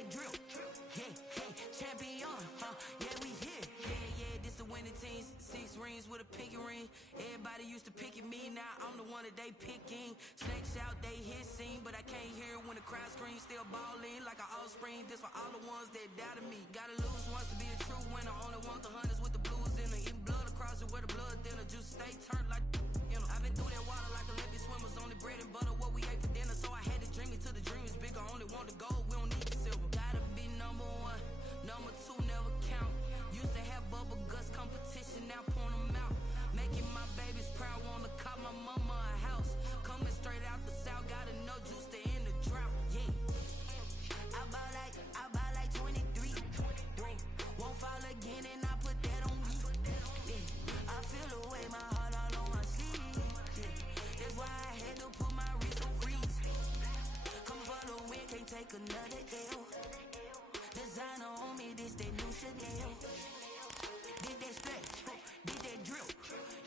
that drill. Yeah, yeah, champion, huh? Yeah, we here. Yeah, yeah, this the winning team. 6 rings with a pinky ring. Everybody used to pick at me, now I'm the one that they picking. Snakes out, they hit scene, but I can't hear it when the crowd screams. Still balling like an offspring. This for all the ones that doubted me. Gotta lose once to be a true winner. Only want the hunters with the blues in it. Eating blood across it where the blood thinner. Just stay turned like, you know. I've been through that water like Olympic swimmers. Only bread and butter, what we ate for dinner. So I had to dream it till the dream is bigger. Only want the gold, we don't need the silver. Gotta be number 1, number 2 never count. Used to have bubble guts competition, now point them out. Making my babies proud, wanna call my mama a house. Coming straight out the south, gotta know juice to end the drought. Yeah, I buy like 23. Won't fall again, and I put that on me. Yeah, I feel the way, my heart all on my sleeve. Yeah, that's why I had to put my wrist on freeze. Come for the win, can't take another L. Designer on me, this that new Chanel. Did that stretch, did that drill.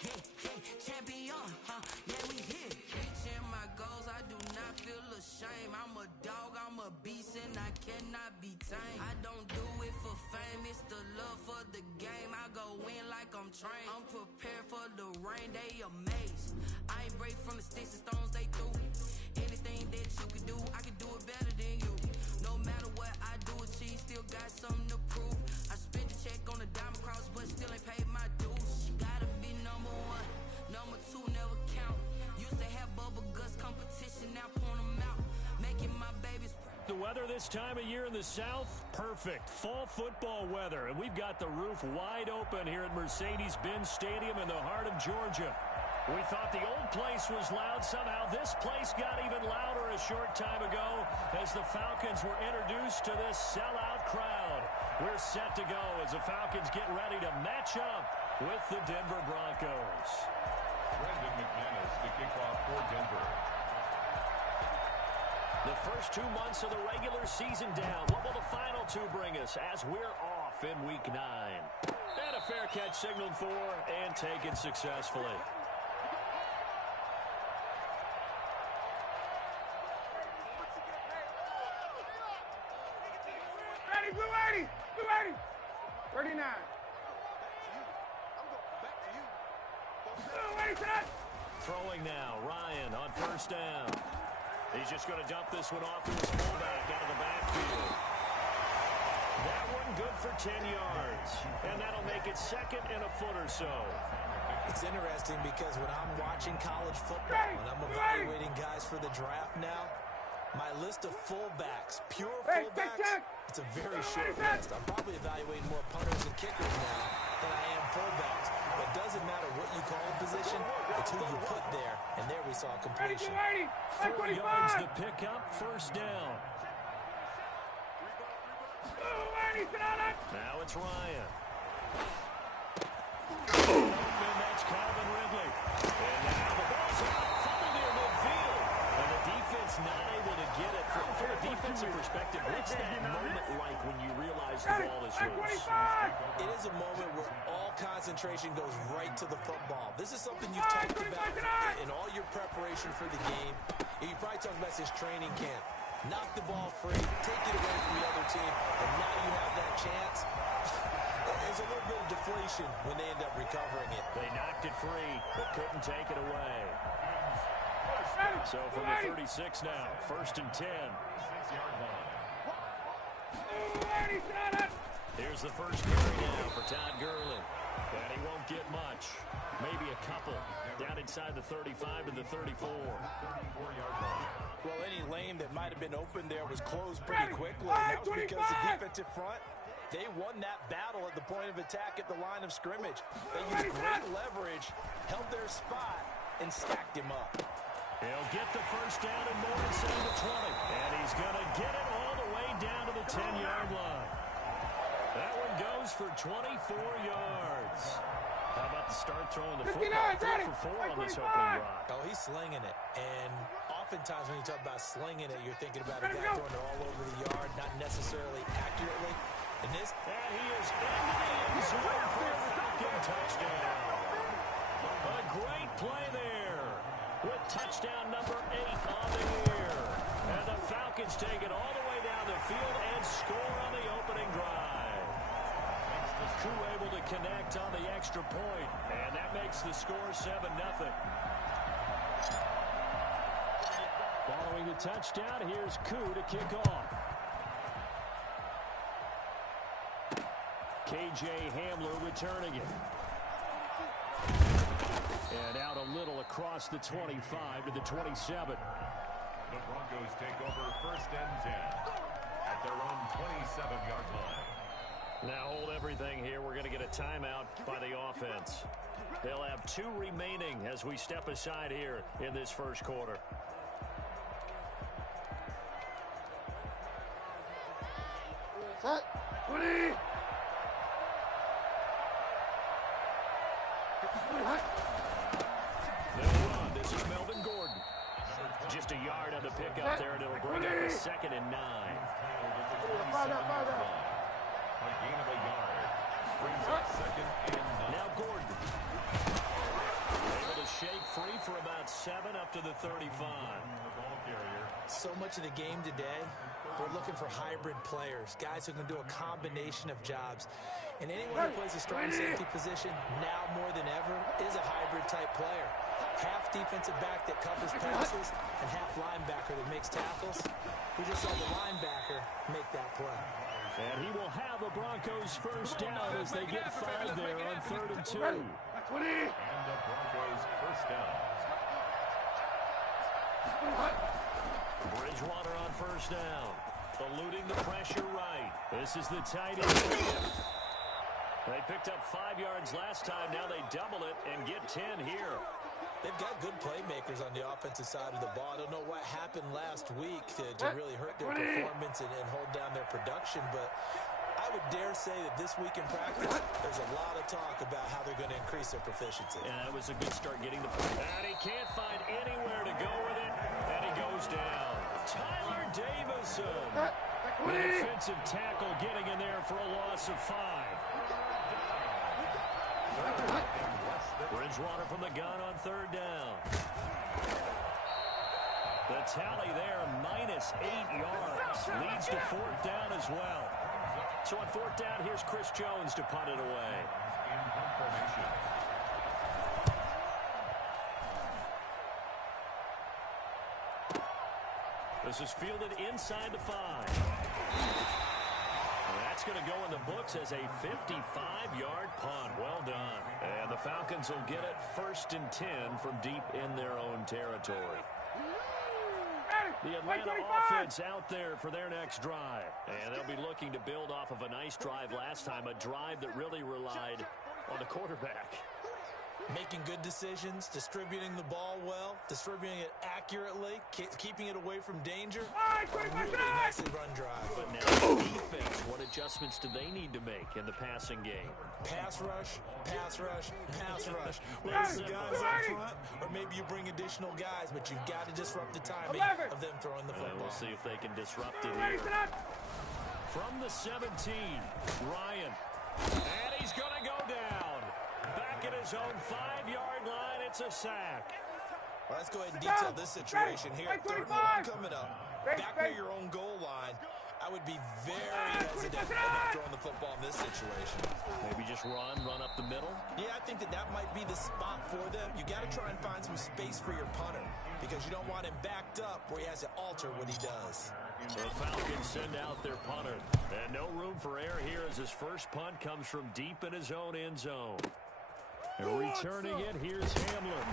Yeah, yeah, champion, huh? Yeah, we here. Reaching my goals, I do not feel ashamed. I'm a dog, I'm a beast, and I cannot be tamed. I don't do it for fame, it's the love for the game. I go in like I'm trained. I'm prepared for the rain, they amazed. I ain't break from the sticks and stones they threw. Anything that you can do, I can do it better than you. No matter what I do, achieve, still got something to prove. I spent the check on the diamond cross, but still ain't paid my dues. Gotta be number 1, number 2 never count. Used to have bubble guts competition, now point them out. Making my babies. The weather this time of year in the south, perfect. Fall football weather, and we've got the roof wide open here at Mercedes-Benz Stadium in the heart of Georgia. We thought the old place was loud. Somehow this place got even louder a short time ago as the Falcons were introduced to this sellout crowd. We're set to go as the Falcons get ready to match up with the Denver Broncos. Brandon McManus, the kickoff for Denver. The first 2 months of the regular season down. What will the final 2 bring us as we're off in Week 9? And a fair catch signaled for and taken successfully. Blue 80! 39. Throwing now, Ryan on first down. He's just going to dump this one off to his fullback out of the backfield. That one good for 10 yards. And that'll make it second and a foot or so. It's interesting because when I'm watching college football and I'm evaluating guys for the draft now, my list of fullbacks, pure fullbacks, it's a very short list. I'm probably evaluating more punters and kickers now than I am fullbacks. But it doesn't matter what you call a position, it's who you put there. And there we saw completion. 4 yards to pick up, first down. Now it's Ryan. And that's Calvin Ridley. And now the ball's out, fumbled near midfield. And the defense not able to get it. From a defensive perspective, what's that moment like when you realize the ball is loose? It is a moment where all concentration goes right to the football. This is something you've talked about in all your preparation for the game. You probably talked about this training camp. Knock the ball free, take it away from the other team, and now you have that chance. There's a little bit of deflation when they end up recovering it. They knocked it free, but couldn't take it away. So from the 36 now, first and 10. Here's the first carry now for Todd Gurley. And he won't get much. Maybe a couple. Down inside the 35 to the 34. Well, any lane that might have been open there was closed pretty quickly. And that was because the defensive front, they won that battle at the point of attack at the line of scrimmage. They used great leverage, held their spot, and stacked him up. He'll get the first down and more inside the 20. And he's going to get it all the way down to the 10-yard line. That one goes for 24 yards. How about the start throwing the football? 3 for 4 on this opening drive. Oh, he's slinging it. And oftentimes when you talk about slinging it, you're thinking about a guy throwing it all over the yard, not necessarily accurately. And he is into the end zone for a Falcon touchdown. A great play there with touchdown number 8 on the year. And the Falcons take it all the way down the field and and score on the opening drive. Koo able to connect on the extra point, and that makes the score 7-0. Following the touchdown, here's Koo to kick off. K.J. Hamler returning it. And out a little across the 25 to the 27. The Broncos take over 1st and 10 at their own 27-yard line. Now hold everything here. We're going to get a timeout by the offense. They'll have 2 remaining as we step aside here in this first quarter. Set. 20. They'll run. This is Melvin Gordon. Just a yard on the pickup there, and it'll bring up a 2nd and 9. A gain of a yard. Brings up 2nd and 9. Now Gordon. Able to shake free for about 7 up to the 35. So much of the game today, we're looking for hybrid players, guys who can do a combination of jobs. And anyone who plays a strong safety position, now more than ever, is a hybrid-type player. Half defensive back that covers passes and half linebacker that makes tackles. We just saw the linebacker make that play. And he will have the Broncos first down as they get 5 there on 3rd and 2. And the Broncos first down. Bridgewater on first down. Eluding the pressure right. This is the tight end. They picked up 5 yards last time. Now they double it and get 10 here. They've got good playmakers on the offensive side of the ball. I don't know what happened last week to really hurt their performance and hold down their production, but I would dare say that this week in practice, there's a lot of talk about how they're going to increase their proficiency. Yeah, that was a good start getting the point. And he can't find anywhere to go with it, and he goes down. Tyler Davison, the defensive tackle, getting in there for a loss of 5. Bridgewater from the gun on 3rd down. The tally there, -8 yards. Leads to 4th down as well. So on 4th down, here's Chris Jones to punt it away. In formation. This is fielded inside the 5. That's going to go in the books as a 55-yard punt. Well done. And the Falcons will get it 1st and 10 from deep in their own territory. The Atlanta offense out there for their next drive. And they'll be looking to build off of a nice drive last time, a drive that really relied on the quarterback. Making good decisions, distributing the ball well, distributing it accurately, keeping it away from danger. Really nicely run drive. But now defense, what adjustments do they need to make in the passing game? Pass rush, pass rush, pass rush. Whether it's the guys up front, or maybe you bring additional guys, but you've got to disrupt the timing of them throwing the football. We'll see if they can disrupt it here. From the 17, Ryan. And he's going to go down. Back at his own 5-yard line, it's a sack. Well, let's go ahead and detail this situation here. 3rd and 1 coming up. Back near your own goal line. I would be very hesitant about throwing the football in this situation. Maybe just run up the middle? Yeah, I think that might be the spot for them. You got to try and find some space for your punter because you don't want him backed up where he has to alter what he does. The Falcons send out their punter. And no room for error here as his first punt comes from deep in his own end zone. And returning it, here's Hamler.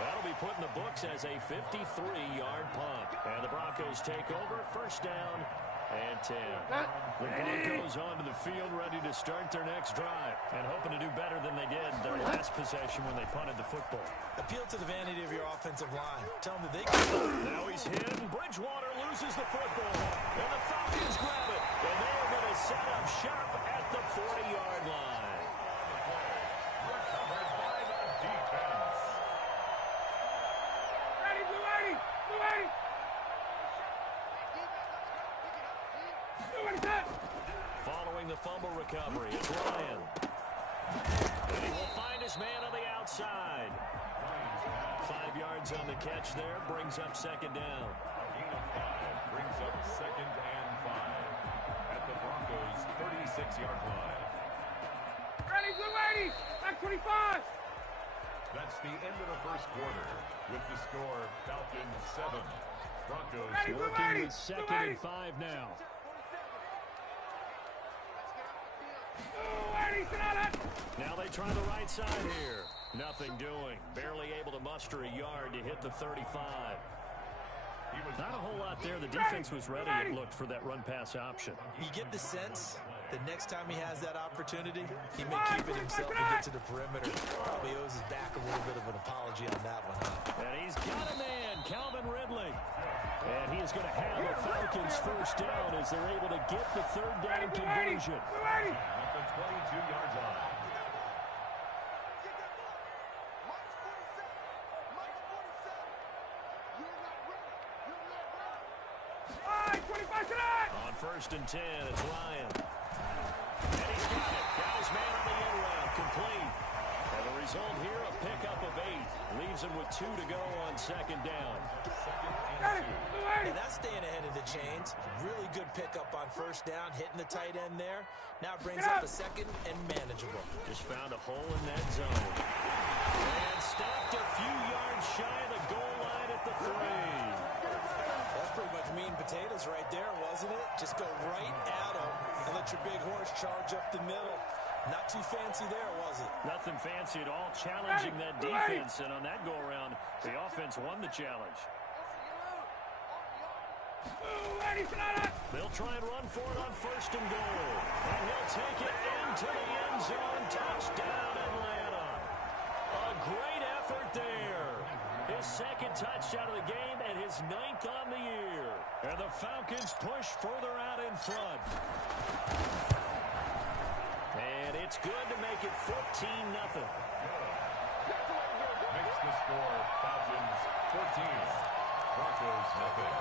That'll be put in the books as a 53-yard punt. And the Broncos take over, 1st down and 10. The Broncos onto the field ready to start their next drive and hoping to do better than they did their last possession when they punted the football. Appeal to the vanity of your offensive line. Tell them that they can. Now he's hit. Bridgewater loses the football. And the Falcons grab it. And they are going to set up shop at the 40-yard line. Following the fumble recovery, it's Ryan. And he will find his man on the outside. 5 yards on the catch there, brings up 2nd down. Brings up 2nd and 5 at the Broncos' 36-yard line. Ready, blue 80, back 25. That's the end of the first quarter with the score Falcons 7. Broncos working with 2nd and 5 now. Now they try the right side here. Nothing doing. Barely able to muster a yard to hit the 35. Not a whole lot there. The defense was ready, it looked, for that run-pass option. You get the sense that next time he has that opportunity, he may keep it himself and get to the perimeter. Probably owes his back a little bit of an apology on that one, huh? And he's got a man, Calvin Ridley. And he is going to have the Falcons first down as they're able to get the 3rd down conversion. at the 22-yard line. On 1st and 10, it's Ryan. And he's got it. Got his man on the end round, complete. And the result here, a pickup of 8. Leaves him with 2 to go on 2nd down. 2nd and 2. And that's staying ahead of the chains. Really good pickup on 1st down, hitting the tight end there. Now brings up a 2nd and manageable. Just found a hole in that zone. And stopped a few yards shy of the goal line at the 3. That's pretty much meat and potatoes right there, wasn't it? Just go right at him and let your big horse charge up the middle. Not too fancy there, was it? Nothing fancy at all, challenging that defense. And on that go-around, the offense won the challenge. They'll try and run for it on 1st and goal. And he'll take it into the end zone. Touchdown, Atlanta. A great effort there. His 2nd touchdown of the game and his 9th on the year. And the Falcons push further out in front. And it's good to make it 14-0. Makes the score Falcons 14. Broncos nothing.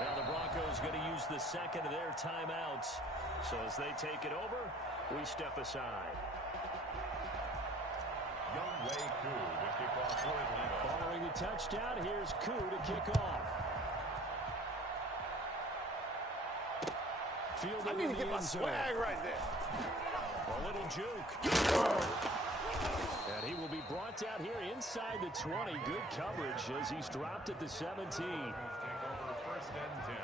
Now the Broncos going to use the 2nd of their timeouts. So as they take it over, we step aside. Younghoe Koo to kick off for Atlanta. Following the touchdown, here's Koo to kick off. Fielded I need to get my swag right there. A little juke. And he will be brought down here inside the 20. Good coverage as he's dropped at the 17. Take over 1st and 10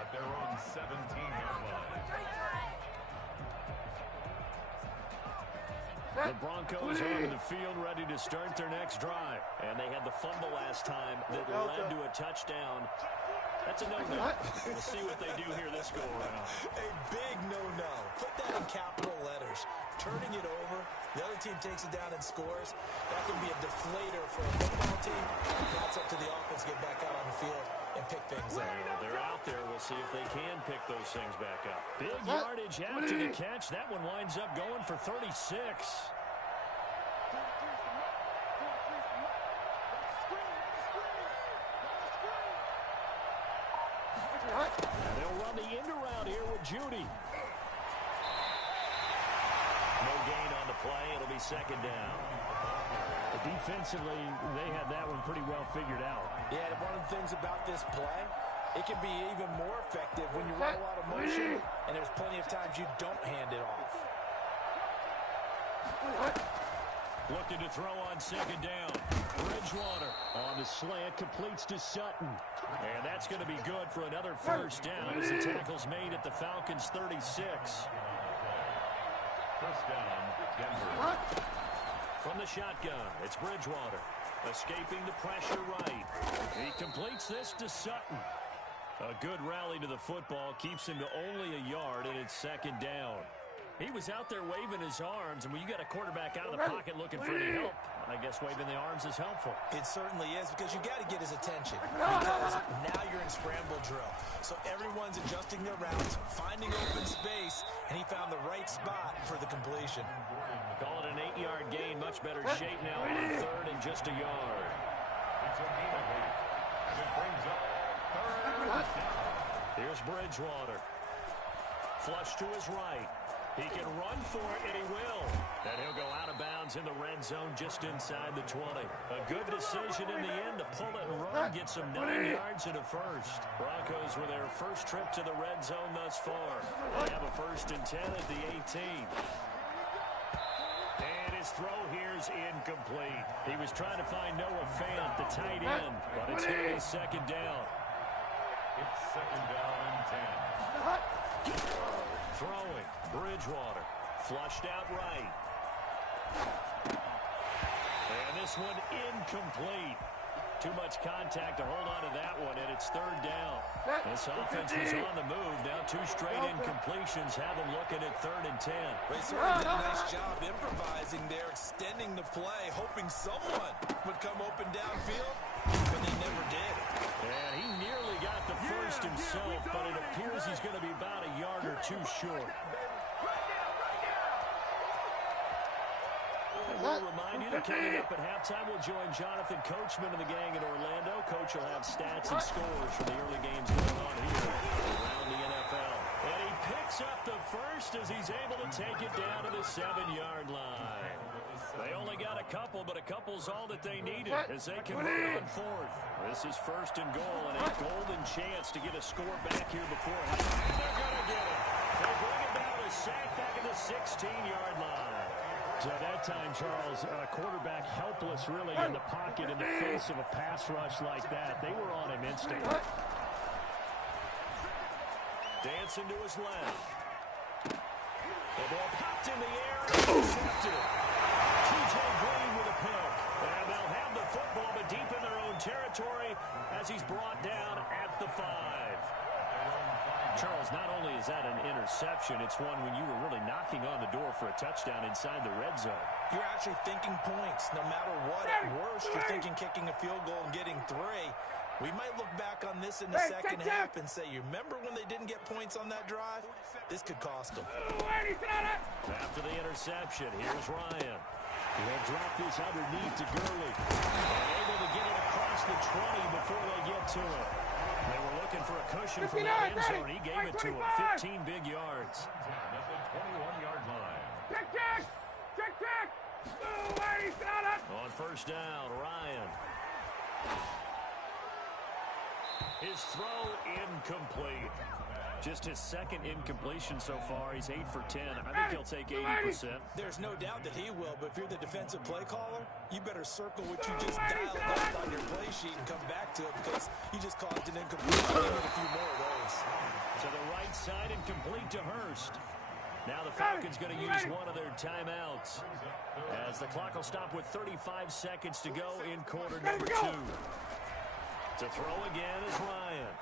at their own 17-yard line. The Broncos are on the field ready to start their next drive. And they had the fumble last time that led to a touchdown. That's a no-no. We'll see what they do here this go-around. A big no-no. Put that in capital letters. Turning it over, the other team takes it down and scores. That can be a deflator for a football team. That's up to the offense to get back out on the field and pick things up. They're out there. We'll see if they can pick those things back up. Big yardage after the catch. That one winds up going for 36. And they'll run the end around here with Judy. No gain on the play. It'll be 2nd down. But defensively, they had that one pretty well figured out. Yeah, and one of the things about this play, it can be even more effective when you run a lot of motion, and there's plenty of times you don't hand it off. Looking to throw on 2nd down. Bridgewater on the slant, completes to Sutton. And that's going to be good for another 1st down as the tackle's made at the Falcons' 36. 1st down, Denver. From the shotgun, it's Bridgewater. Escaping the pressure right. He completes this to Sutton. A good rally to the football keeps him to only a yard, and it's 2nd down. He was out there waving his arms, and when you got a quarterback out of the pocket looking for any help, I guess waving the arms is helpful. It certainly is, because you got to get his attention, because now you're in scramble drill. So everyone's adjusting their routes, finding open space, and he found the right spot for the completion. Call it an 8-yard gain. Much better shape now on 3rd and just a yard. It's a gain of 8. And it brings up 3rd down. Here's Bridgewater. Flush to his right. He can run for it, and he will. And he'll go out of bounds in the red zone just inside the 20. A good decision in the end to pull it and run, get some 9 yards and a first. Broncos with their first trip to the red zone thus far. They have a 1st and 10 at the 18. And his throw here's incomplete. He was trying to find Noah Fant, the tight end, but it's going to be 2nd down. It's 2nd down and 10. Throwing, Bridgewater, flushed out right. And this one incomplete. Too much contact to hold on to that one, and it's 3rd down. This offense was on the move. Now 2 straight incompletions have them looking at 3rd and 10. They certainly did a nice job improvising there, extending the play, hoping someone would come open downfield, but they never did. And he nearly got the first himself, but it appears he's going to be about a yard or 2 short. We'll remind you that coming up at halftime, we'll join Jonathan Coachman and the gang in Orlando. Coach will have stats and scores from the early games going on here around the NFL. And he picks up the first as he's able to take it down to the 7-yard line. They only got a couple, but a couple's all that they needed as they convert on 4th. This is 1st and goal, and a golden chance to get a score back here before half. They're going to get it. They bring it down, a sack back at the 16-yard line. So at that time, Charles, quarterback helpless really in the pocket in the face of a pass rush like that. They were on him instantly. Dancing to his left. The ball popped in the air and intercepted. T.J. Green with a pick. And they'll have the football, but deep in their own territory as he's brought down at the 5. Charles, not only is that an interception, it's one when you were really knocking on the door for a touchdown inside the red zone. You're actually thinking points. No matter what, at worst, you're thinking kicking a field goal and getting 3. We might look back on this in the second half and say, you remember when they didn't get points on that drive? This could cost them. After the interception, here's Ryan. He'll drop this underneath to Gurley. And able to get it across the 20 before they get to it. They were looking for a cushion from that end zone. He gave it to him. 15 big yards. At the 21-yard line. Check. On 1st down, Ryan. His throw incomplete. Just his 2nd incompletion so far. He's 8 for 10. I think he'll take 80%. There's no doubt that he will, but if you're the defensive play caller, you better circle what you just dialed up on your play sheet and come back to it because you just caused an incompletion. You need a few more of those. To the right side and complete to Hurst. Now the Falcons going to use one of their timeouts as the clock will stop with 35 seconds to go in quarter number 2. To throw again is Ryan.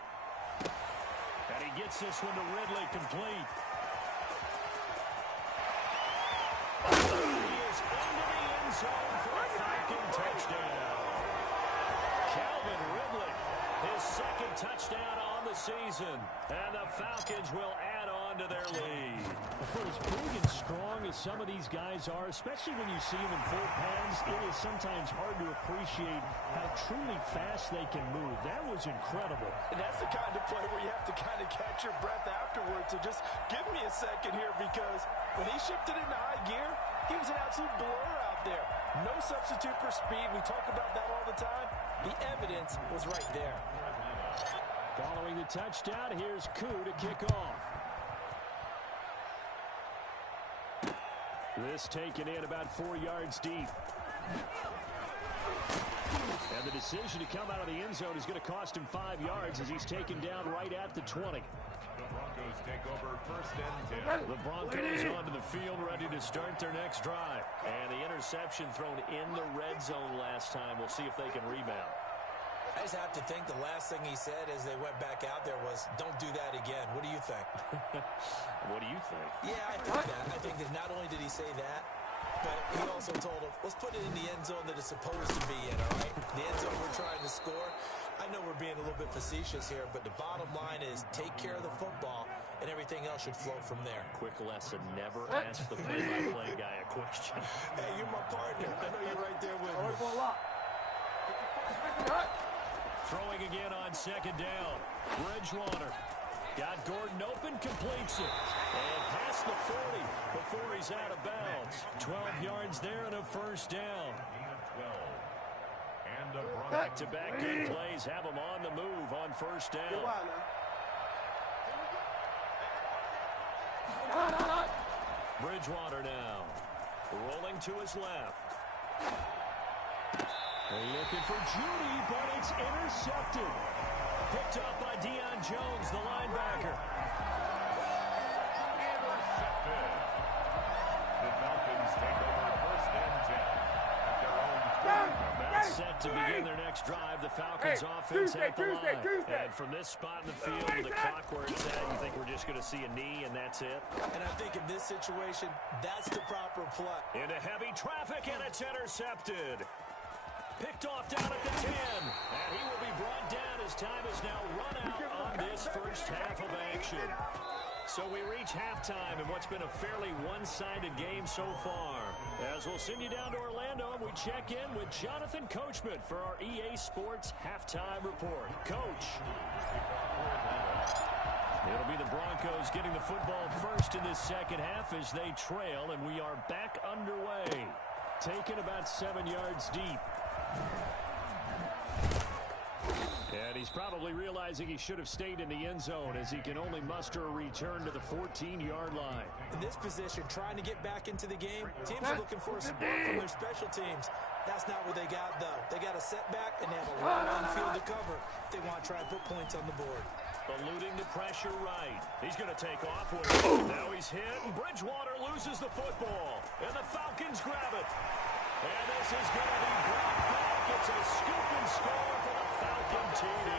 And he gets this one to Ridley complete. He is into the end zone for a Falcon touchdown. Calvin Ridley, his 2nd touchdown on the season. And the Falcons will add on to their lead. For as big and strong as some of these guys are, especially when you see them in full pads, it is sometimes hard to appreciate how truly fast they can move. That was incredible. And that's the kind of play where you have to kind of catch your breath afterwards. So just give me a second here because when he shifted into high gear, he was an absolute blur out there. No substitute for speed. We talk about that all the time. The evidence was right there. Following the touchdown, here's Koo to kick off. This taken in about 4 yards deep. And the decision to come out of the end zone is going to cost him 5 yards as he's taken down right at the 20. The Broncos take over 1st and 10. The Broncos onto the field ready to start their next drive. And the interception thrown in the red zone last time. We'll see if they can rebound. I just have to think the last thing he said as they went back out there was, don't do that again. What do you think? What do you think? Yeah, I think that. I think that not only did he say that, but he also told him, let's put it in the end zone that it's supposed to be in, all right? The end zone we're trying to score. I know we're being a little bit facetious here, but the bottom line is take care of the football, and everything else should flow from there. Quick lesson, never ask the play-by-play guy a question. Hey, you're my partner. I know you're right there with me. Throwing again on 2nd down. Bridgewater. Got Gordon open, completes it. And past the 40 before he's out of bounds. 12 yards there and a first down. Back-to-back good plays have him on the move on first down. Bridgewater now. Rolling to his left. Looking for Judy, but it's intercepted. Picked up by Deion Jones, the linebacker. Intercepted. The Falcons take over first and 10 at their own 20. About set to begin their next drive. The Falcons offense at the line. And from this spot in the field, with the clock where it's at, you think we're just going to see a knee and that's it? And I think in this situation, that's the proper play. Into heavy traffic, and it's intercepted. Picked off down at the 10. And he will be brought down as time is now run out on this first half of action. So we reach halftime in what's been a fairly one-sided game so far. As we'll send you down to Orlando, and we check in with Jonathan Coachman for our EA Sports Halftime Report. Coach. It'll be the Broncos getting the football first in this second half as they trail, and we are back underway. Taken about 7 yards deep. And he's probably realizing he should have stayed in the end zone as he can only muster a return to the 14-yard line. In this position, trying to get back into the game, teams are looking for a spark from their special teams. That's not what they got, though. They got a setback, and they have a lot on the field to cover if they want to try and put points on the board. Eluding the pressure right. He's going to take off with it. Now he's hit, and Bridgewater loses the football. And the Falcons grab it. And this is going to be brought back. It's a scoop and score for the Falcon TD.